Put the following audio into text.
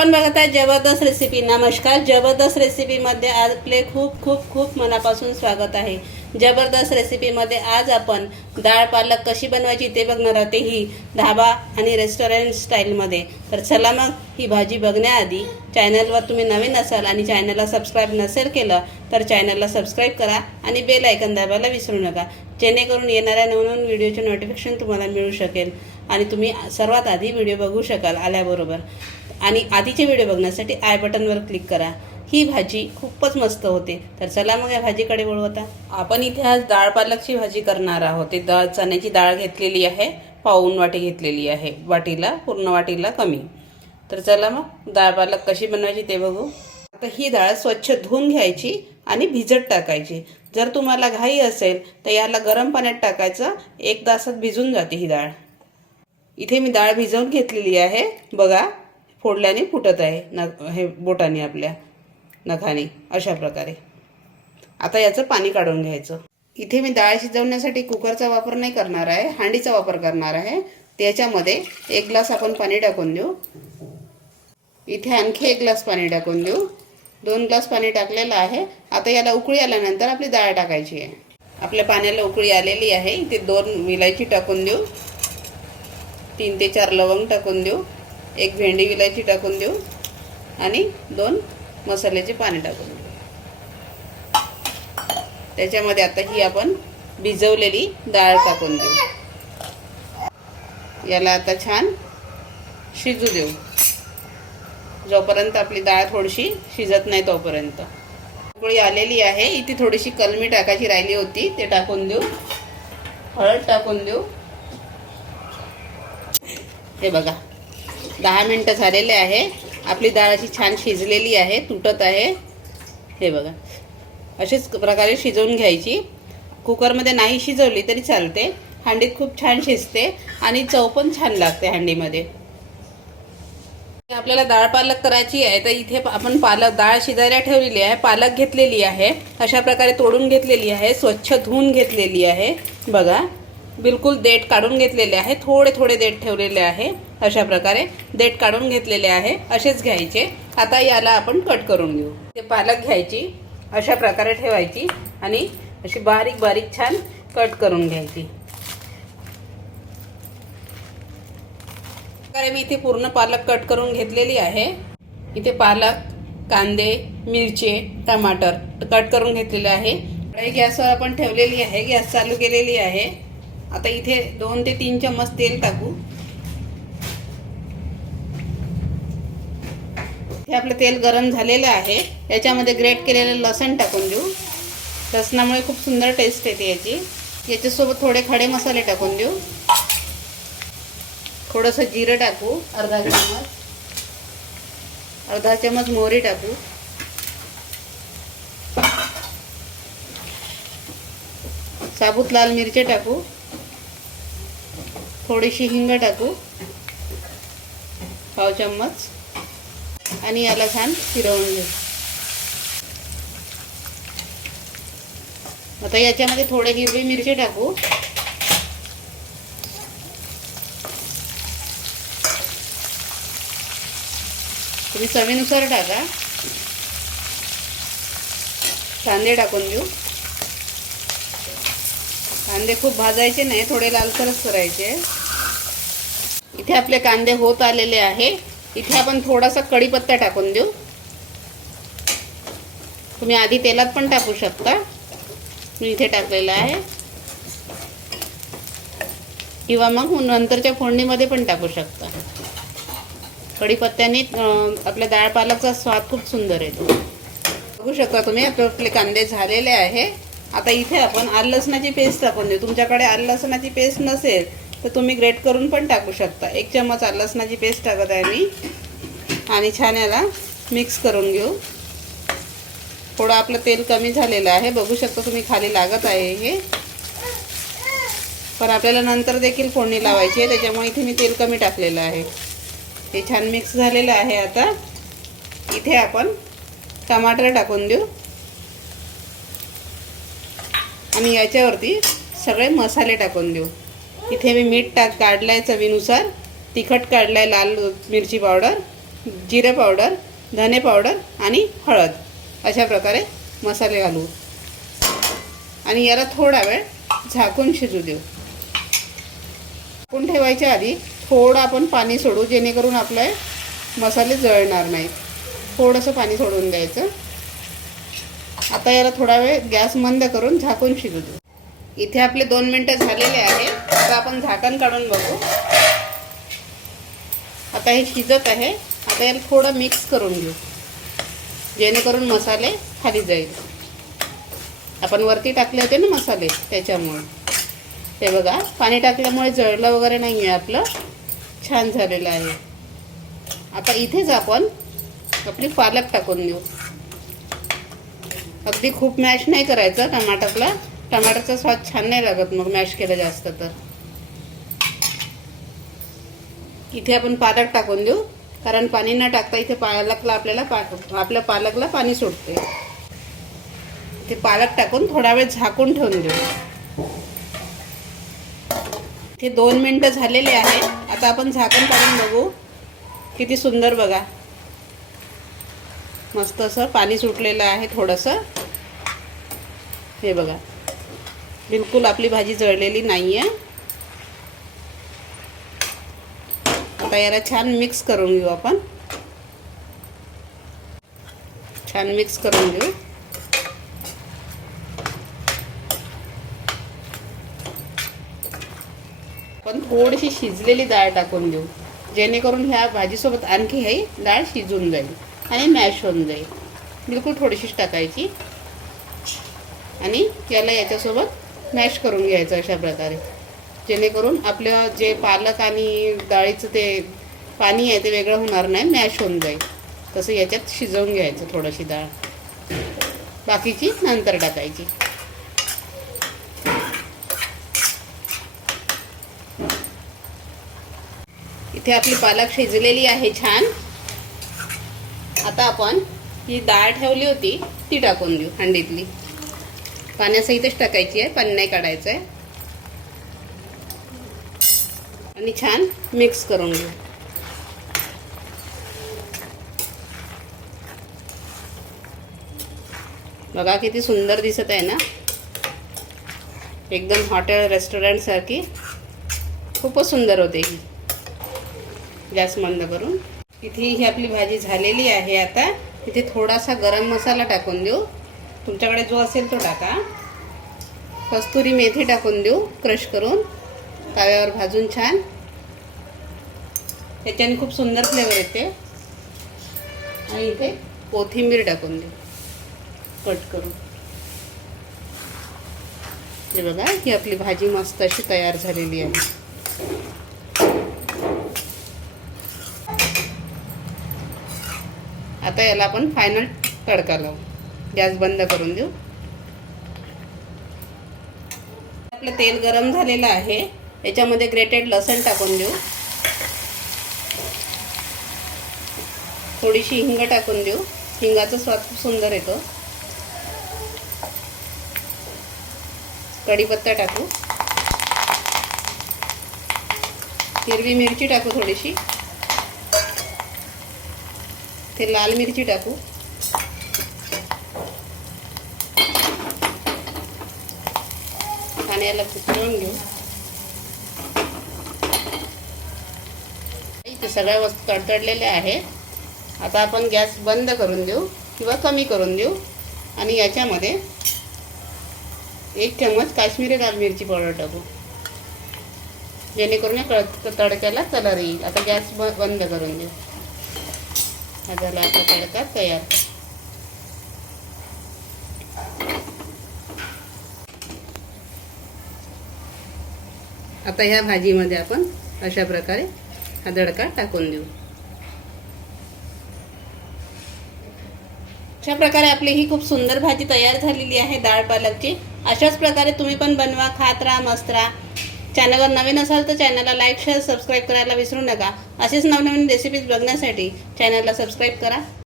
आपण बघत आहे जबरदस्त रेसिपी नमस्कार जबरदस्त रेसिपीमध्ये आज आपले खूप खूप खूप मनापासून स्वागत आहे. जबरदस्त रेसिपीमध्ये आज आपण डाळ पालक कशी बनवायची ते बघणार आहोत. तेही ढाबा आणि रेस्टॉरंट स्टाईलमध्ये तर चला मग ही भाजी बघण्याआधी चॅनलवर तुम्ही नवीन असाल आणि चॅनलला सबस्क्राईब नसेल केलं तर चॅनलला सबस्क्राईब करा आणि बेल ऐकन दाबायला विसरू नका. जेणेकरून येणाऱ्या नवनवीन व्हिडिओचे नोटिफिकेशन तुम्हाला मिळू शकेल आणि तुम्ही सर्वात आधी व्हिडिओ बघू शकाल आल्याबरोबर. आणि आधीचे व्हिडिओ बघण्यासाठी आय बटनवर क्लिक करा. ही भाजी खूपच मस्त होते. तर चला मग या भाजीकडे वळू आता. आपण इथे आज डाळ पालकची भाजी करणार आहोत. ते डाळ चण्याची डाळ घेतलेली आहे. पाऊन वाटी घेतलेली आहे. वाटीला पूर्ण वाटीला कमी. तर चला मग डाळ पालक कशी बनवायची ते बघू. आता ही डाळ स्वच्छ धुवून घ्यायची आणि भिजत टाकायची. जर तुम्हाला घाई असेल तर याला गरम पाण्यात टाकायचं. एक तासात भिजून जाते ही डाळ. इथे मी डाळ भिजवून घेतलेली आहे. बघा फोडल्याने फुटत आहे न हे बोटाने आपल्या नखाने अशा प्रकारे. आता याचं पाणी काढून घ्यायचं. इथे मी डाळ शिजवण्यासाठी कुकरचा वापर नाही करणार आहे हांडीचा वापर करणार आहे. त्याच्यामध्ये एक ग्लास आपण पाणी टाकून देऊ. इथे आणखी एक ग्लास पाणी टाकून देऊ. दोन ग्लास पाणी टाकलेलं आहे. आता याला उकळी आल्यानंतर आपली डाळ टाकायची आहे. आपल्या पाण्याला उकळी आलेली आहे. इथे दोन विलायची टाकून देऊ. तीन ते चार लवंग टाकून देऊ. एक भेंडी विलायची टाकून देऊ आणि दोन मसाल्याचे पाणी टाकून देऊ. त्याच्यामध्ये आता ही आपण भिजवलेली डाळ टाकून देऊ. याला आता छान शिजू देऊ. जोपर्यंत आपली डाळ थोडीशी शिजत नाही तोपर्यंत. उकळी आलेली आहे. इथे थोडीशी कलमी टाकायची राहिली होती. ते टाकून देऊ. हळद टाकून देऊ. हे बघा. दहा मिनटं झालेले आहे. आपली डाळ अशी छान शिजलेली आहे तुटत आहे. हे बघा. असेच प्रकारे शिजवून घ्यायची. कुकरमध्ये नाही शिजवली तरी चालते. हांडीत खूप छान शिजते आणि चव पण छान लागते हांडीमध्ये. आपल्याला डाळ पालक करायची आहे तर इथे आपण पालक डाळ शिजायला ठेवलेली आहे पालक घेतलेली आहे. अशा प्रकारे तोडून घेतलेली आहे स्वच्छ धुवून घेतलेली आहे. बघा बिलकुल देठ काढून घेतलेले आहे थोडे थोडे देठ ठेवलेले आहे. अशा प्रकारे देठ काढून घेतलेले आहे असेच घ्यायचे. आता याला आपण कट करून घेऊ. ते पालक घ्यायची अशा प्रकारे ठेवायची आणि अशी बारीक बारीक छान कट करून घ्यायची. प्रकारे मी इथे पूर्ण पालक कट करून घेतलेली आहे. इथे पालक कांदे मिरचे टमाटर कट करून घेतलेले आहे. कढई गॅसवर आपण ठेवलेली आहे गॅस चालू केलेली आहे. आता इथे दोन ते तीन चम्मच तेल टाकू. हे आपलं तेल गरम झालेलं आहे. याच्यामध्ये ग्रेट केलेलं लसण टाकून देऊ. लसणामुळे खूप सुंदर टेस्ट येते याची. याच्यासोबत थोडे खडे मसाले टाकून देऊ. थोडंसं जिरं टाकू अर्धा चम्मच. अर्धा चम्मच मोहरी टाकू. साबूत लाल मिरची टाकू. थोडीशी हिंग टाकू. पाव चम्मच. आणि याला छान फिरवून घेऊ. आता याच्यामध्ये थोडे हिरवी मिरची टाकू. तुम्ही चवीनुसार टाका. कांदे टाकून देऊ कांदे खूप भाजायचे नाही थोडे लालसरच करायचे. इथे आपले कांदे होत आलेले आहे इथे आपण थोडासा कढीपत्ता टाकून देऊ. तुम्ही आधी तेलात पण टाकू शकता. मी इथे टाकलेलं आहे. किंवा मग नंतरच्या फोडणीमध्ये पण टाकू शकता. कढीपत्त्याने आपल्या डाळ पालकचा स्वाद खूप सुंदर येतो. बघू शकता तुम्ही आपले कांदे झालेले आहे. आता इथे आपण आलं लसणाची पेस्ट टाकून देऊ. तुमच्याकडे आल लसणाची पेस्ट नसेल तर तुम्ही ग्रेट करून पण टाकू शकता. एक चम्मच लसणाची पेस्ट टाकत आहे मी. आणि छान याला मिक्स करून घेऊ. थोडं आपलं तेल कमी झालेलं आहे. बघू शकता तुम्ही खाली लागत आहे हे. पण आपल्याला नंतर देखील फोडणी लावायची आहे. त्याच्यामुळे इथे मी तेल कमी टाकलेलं आहे. हे छान मिक्स झालेलं आहे आता. इथे आपण टमाटर टाकून देऊ. आणि याच्यावरती सगळे मसाले टाकून देऊ. इथे मी मीठ टाक काढलं आहे चवीनुसार. तिखट काढलं आहे लाल मिरची पावडर जिरे पावडर धने पावडर आणि हळद. अशा प्रकारे मसाले घालू. आणि याला थोडा वेळ झाकून शिजू देऊ. झाकून ठेवायच्या आधी थोडं आपण पाणी सोडू जेणेकरून आपले मसाले जळणार नाहीत. थोडंसं पाणी सोडून द्यायचं. आता याला थोडा वेळ गॅस मंद करून झाकून शिजू देऊ. इथे आपले दोन मिनटं झालेले आहेत आता आपण झाकण काढून बघू. आता हे शिजत आहे. आता याला थोडं मिक्स करून घेऊ. जेणेकरून मसाले खाली जाईल. आपण वरती टाकले होते ना मसाले त्याच्यामुळे. हे बघा पाणी टाकल्यामुळे जळलं वगैरे नाही आहे आपलं. छान झालेलं आहे. आता इथेच आपण आपली पालक टाकून देऊ. अगदी खूप मॅश नाही करायचं टमाटरला. टमाटरचा स्वाद छान नाही लागत मग मॅश केलं जास्त तर. इथे आपण पालक टाकून देऊ. कारण पाणी न टाकता इथे पालकला आपल्याला पा आपल्या पालकला पाणी सुटते ते पालक टाकून थोडा वेळ झाकून ठेवून देऊ. ते दोन मिनटं झालेले आहे आता आपण झाकण काढून बघू. किती सुंदर बघा. मस्त असं पाणी सुटलेलं आहे थोडंसं. हे बघा. बिलकुल आपली भाजी जळलेली नाही आहे आता याला छान मिक्स करून घेऊ आपण. छान मिक्स करून घेऊ. पण थोडीशी शिजलेली डाळ टाकून देऊ. जेणेकरून ह्या भाजीसोबत आणखी ही डाळ शिजून जाईल आणि मॅश होऊन जाईल. बिलकुल थोडीशीच टाकायची. आणि याला याच्यासोबत मॅश करून घ्यायचं अशा प्रकारे. जेणेकरून आपलं जे पालक आणि डाळीचं ते पाणी आहे ते वेगळं होणार नाही मॅश होऊन जाईल. तसं याच्यात शिजवून घ्यायचं थोडीशी डाळ. बाकीची नंतर टाकायची. इथे आपली पालक शिजलेली आहे छान. आता आपण ही डाळ ठेवली होती ती टाकून देऊ हंडीतली. पाण्यासहितच टाकायची आहे पाणी नाही काढायचं आहे आणि छान मिक्स करून घेऊ. बघा किती सुंदर दिसत आहे ना? एकदम हॉटेल रेस्टॉरंटसारखी खूपच सुंदर होते ही. गॅस बंद करून. इथे ही आपली भाजी झालेली आहे आता. इथे थोडासा गरम मसाला टाकून देऊ. तुमच्याकडे जो असेल तो टाका. कस्तुरी मेथी टाकून देऊ क्रश करून. तव्यावर भाजून छान. त्याच्याने खूप सुंदर फ्लेवर येते. आणि इथे कोथिंबीर टाकून देऊ. कट करून. हे बघा ही आपली भाजी मस्त अशी तयार झालेली आहे. आता याला आपण फायनल तडका लावू. गॅस बंद करून देऊ. आपलं तेल गरम झालेलं आहे. याच्यामध्ये ग्रेटेड लसण टाकून देऊ. थोडीशी हिंग टाकून देऊ. हिंगाचा स्वाद खूप सुंदर येतो. कढीपत्ता टाकू. हिरवी मिरची टाकू थोडीशी. ते लाल मिरची टाकू. आणि याला घेऊ. इथे सगळ्या वस्तू तडतडलेल्या आहेत. आता आपण गॅस बंद करून देऊ किंवा कमी करून देऊ. आणि याच्यामध्ये एक चम्मच काश्मीरी लाल मिरची पावडर टाकू. जेणेकरून या तडक्याला कलर येईल. आता गॅस ब बंद करून देऊ. हा झाला आपला तडका तयार. आता ह्या भाजीमध्ये आपण अशा प्रकारे हा दडका टाकून देऊ. अशा प्रकारे आपली ही खूप सुंदर भाजी तयार झालेली आहे डाळ पालकची. अशाच प्रकारे तुम्ही पण बनवा खात राहा मस्त राहा. चॅनलवर नवीन असाल तर चॅनलला लाईक शेअर सबस्क्राईब करायला विसरू नका. असेच नवनवीन रेसिपीज बघण्यासाठी चॅनलला सबस्क्राईब करा.